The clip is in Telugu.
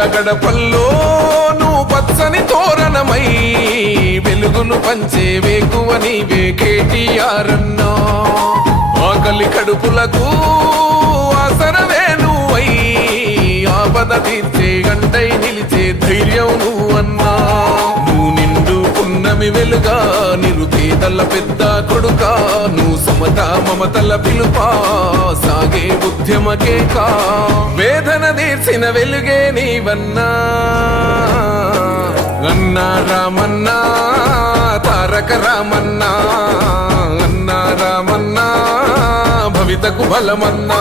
ప్రజల గడపల్లో నువ్వు పచ్చని తోరణమై వెలుగును పంచే వేకువ నీవే కేటీఆర్ అన్నా. ఆకలి కడుపులకు ఆసరవే నువ్వై ఆపద తీర్చే గంటై నిలిచే ధైర్యం నువ్వన్నా. నువ్వు నిండు పున్నమి వెలుగా నిరుపేదల పెద్ద కొడుకా. నువ్వు సమత మమతల పిలుపా సాగే ఉద్యమకే కా. వేదన తీర్చిన వెలుగే నీవన్నా. అన్నా రామన్నా తారక రామన్నా. అన్నా రామన్నా భవితకు బలమన్నా.